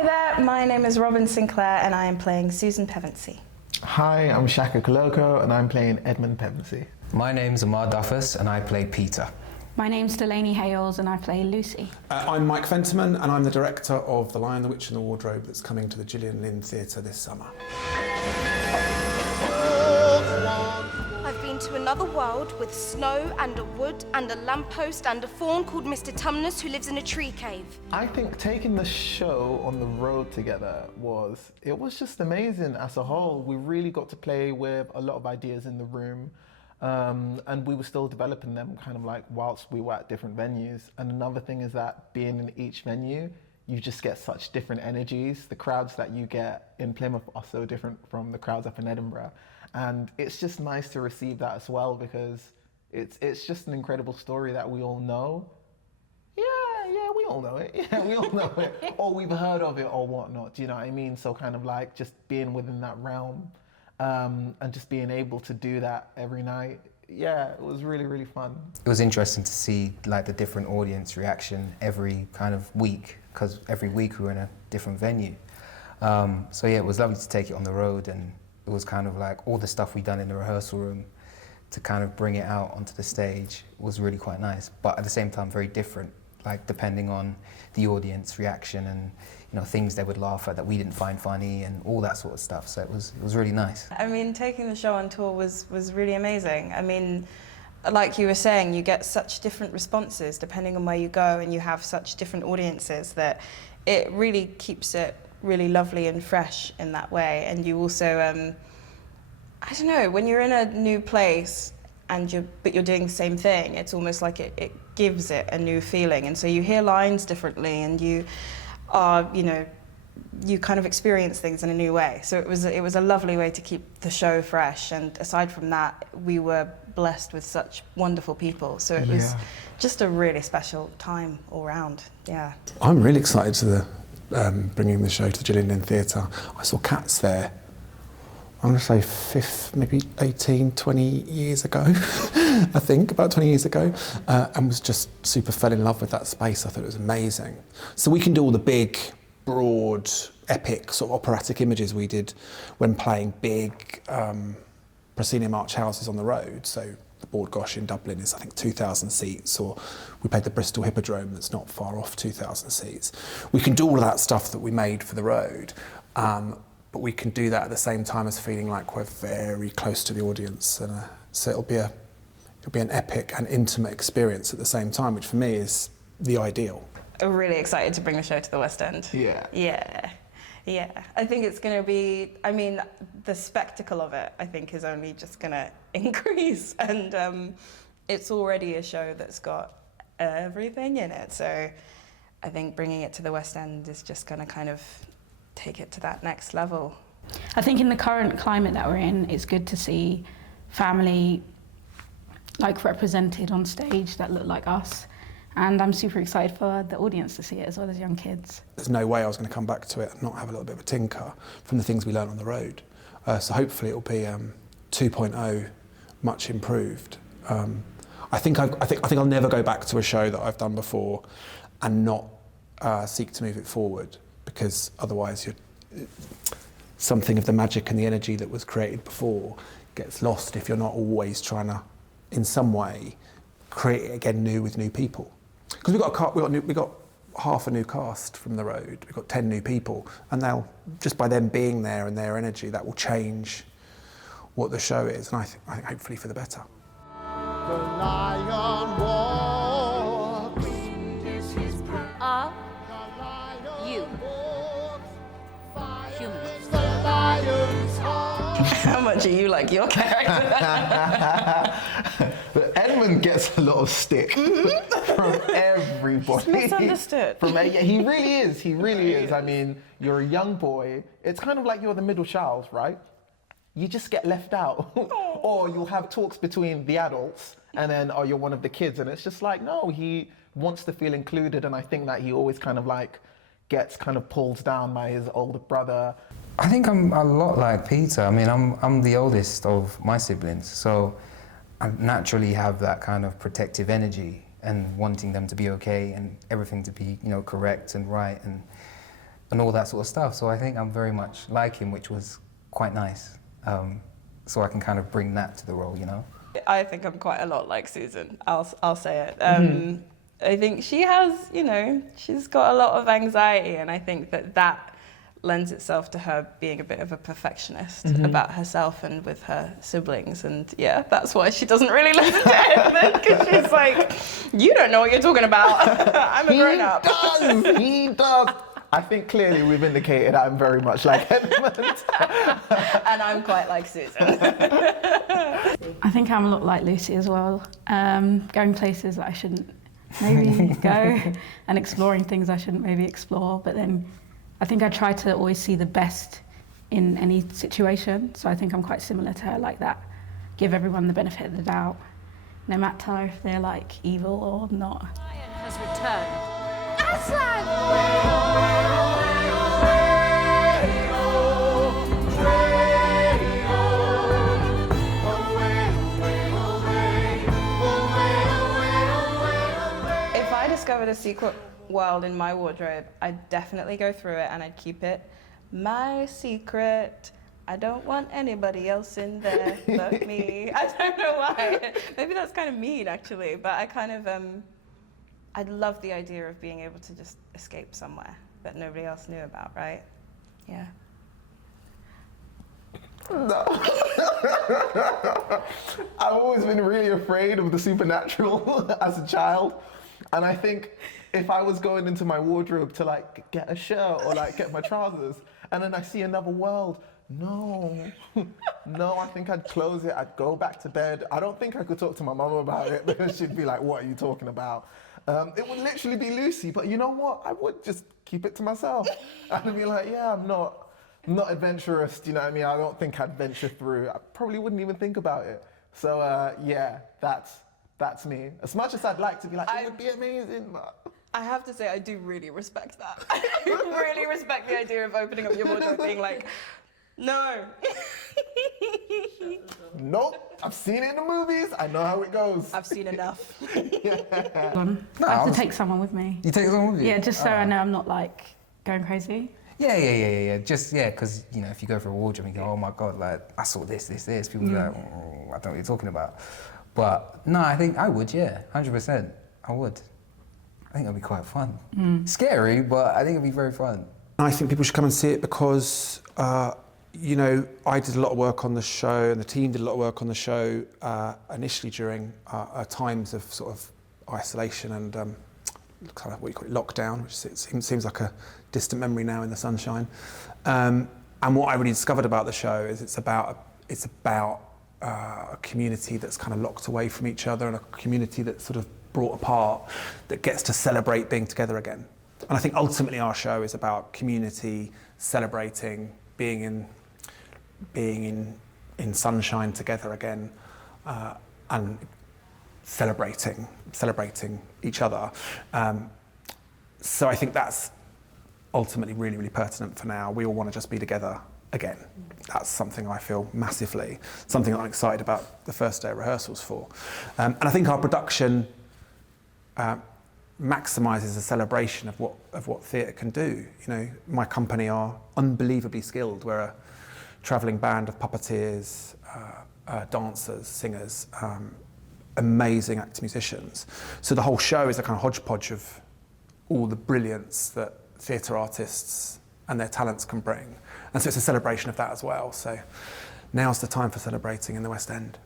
Hi there, my name is Robyn Sinclair and I am playing Susan Pevensey. Hi, I'm Shaka Kalokoh and I'm playing Edmund Pevensey. My name's Ammar Duffus and I play Peter. My name's Delainey Hayles and I play Lucy. I'm Mike Fentiman and I'm the director of The Lion, the Witch and the Wardrobe that's coming to the Gillian Lynne Theatre this summer. I've been to another world with snow and a wood and a lamppost and a faun called Mr. Tumnus who lives in a tree cave. I think taking the show on the road together was just amazing as a whole. We really got to play with a lot of ideas in the room. And we were still developing them kind of like whilst we were at different venues. And another thing is that being in each venue, you just get such different energies. The crowds that you get in Plymouth are so different from the crowds up in Edinburgh. And it's just nice to receive that as well because it's just an incredible story that we all know. Yeah, we all know it. Yeah, we all know it. Or we've heard of it or whatnot, do you know what I mean? So kind of like just being within that realm. And just being able to do that every night, yeah, it was really, really fun. It was interesting to see like the different audience reaction every kind of week, because every week we were in a different venue. So yeah, it was lovely to take it on the road, and it was kind of like all the stuff we'd done in the rehearsal room to kind of bring it out onto the stage was really quite nice, but at the same time very different, like depending on the audience reaction and things they would laugh at that we didn't find funny and all that sort of stuff. So it was really nice. I mean, taking the show on tour was really amazing. I mean, like you were saying, you get such different responses depending on where you go, and you have such different audiences that it really keeps it really lovely and fresh in that way. And you also, I don't know, when you're in a new place but you're doing the same thing, it's almost like it gives it a new feeling. And so you hear lines differently, and you kind of experience things in a new way. So it was a lovely way to keep the show fresh. And aside from that, we were blessed with such wonderful people. So it was just a really special time all round. Yeah. I'm really excited to bringing the show to the Gillian Lynne Theatre. I saw Cats there, I'm going to say maybe 18, 20 years ago, I think, about 20 years ago, and was just fell in love with that space. I thought it was amazing. So we can do all the big, broad, epic, sort of operatic images we did when playing big proscenium arch houses on the road. So the Bord Gosh in Dublin is, I think, 2,000 seats, or we played the Bristol Hippodrome that's not far off 2,000 seats. We can do all of that stuff that we made for the road, but we can do that at the same time as feeling like we're very close to the audience, and so it'll be an epic and intimate experience at the same time, which for me is the ideal. I'm really excited to bring the show to the West End. Yeah. I think it's going to be, I mean, the spectacle of it, I think, is only just going to increase, and it's already a show that's got everything in it. So I think bringing it to the West End is just going to kind of take it to that next level. I think in the current climate that we're in, it's good to see family represented on stage that look like us. And I'm super excited for the audience to see it as well as young kids. There's no way I was going to come back to it and not have a little bit of a tinker from the things we learned on the road. So hopefully it'll be 2.0, much improved. I think I'll never go back to a show that I've done before and not seek to move it forward, because otherwise something of the magic and the energy that was created before gets lost if you're not always trying to, in some way, create it again new with new people. Because we got half a new cast from the road. We've got 10 new people, and they'll, just by them being there and their energy, that will change what the show is, and I think hopefully for the better. The lion walks. Are you human? How much are you like your character? But Edmund gets a lot of stick from everybody. He's misunderstood. He really is. He really is. I mean, you're a young boy. It's kind of like you're the middle child, right? You just get left out. Or you'll have talks between the adults, and then, you're one of the kids. And it's just like, no, he wants to feel included. And I think that he always kind of gets kind of pulled down by his older brother. I think I'm a lot like Peter. I mean, I'm the oldest of my siblings, so I naturally have that kind of protective energy and wanting them to be okay and everything to be, correct and right. And and all that sort of stuff. So I think I'm very much like him, which was quite nice. So I can kind of bring that to the role, you know? I think I'm quite a lot like Susan. I'll say it. I think she has, you know, she's got a lot of anxiety, and I think that lends itself to her being a bit of a perfectionist about herself and with her siblings, and yeah, that's why she doesn't really listen to Edmund, because she's like, you don't know what you're talking about. I'm a grown up. He does. I think clearly we've indicated I'm very much like Edmund. And I'm quite like Susan. I think I'm a lot like Lucy as well. Going places that I shouldn't maybe go, and exploring things I shouldn't maybe explore. But then I think I try to always see the best in any situation. So I think I'm quite similar to her like that. Give everyone the benefit of the doubt, no matter if they're like evil or not. Lion has returned. If I discovered a secret world in my wardrobe, I'd definitely go through it and I'd keep it my secret. I don't want anybody else in there but me. I don't know why. Maybe that's kind of mean, actually, but I kind of, I'd love the idea of being able to just escape somewhere that nobody else knew about, right? Yeah. No. I've always been really afraid of the supernatural as a child, and I think if I was going into my wardrobe to like get a shirt or like get my trousers, and then I see another world, no, I think I'd close it, I'd go back to bed. I don't think I could talk to my mum about it, because she'd be like, what are you talking about? It would literally be Lucy, but you know what? I would just keep it to myself. I'd be like, yeah, I'm not adventurous, you know what I mean? I don't think I'd venture through. I probably wouldn't even think about it. So yeah, that's me. As much as I'd like to be like, it would be amazing, but... I have to say, I do really respect that. I really respect the idea of opening up your wardrobe being like, no. Nope, I've seen it in the movies. I know how it goes. I've seen enough. I have to take someone with me. You take someone with you? Yeah, just so I know I'm not like going crazy. Yeah. Just, yeah, because, you know, if you go for a wardrobe and you go, oh my God, like, I saw this, people be like, oh, I don't know what you're talking about. But no, I think I would, yeah, 100%, I would. I think it'd be quite fun. Scary, but I think it'd be very fun. I think people should come and see it because, you know, I did a lot of work on the show, and the team did a lot of work on the show initially during times of sort of isolation and kind of what you call it, lockdown, which seems like a distant memory now in the sunshine. And what I really discovered about the show is it's about a community that's kind of locked away from each other, and a community that's sort of brought apart, that gets to celebrate being together again. And I think ultimately our show is about community, celebrating, being in sunshine together again, and celebrating each other. So I think that's ultimately really, really pertinent for now. We all want to just be together again. That's something I feel massively, something I'm excited about the first day of rehearsals for. And I think our production maximises a celebration of what theatre can do. You know, my company are unbelievably skilled. We're a travelling band of puppeteers, dancers, singers, amazing actor musicians. So the whole show is a kind of hodgepodge of all the brilliance that theatre artists and their talents can bring. And so it's a celebration of that as well. So now's the time for celebrating in the West End.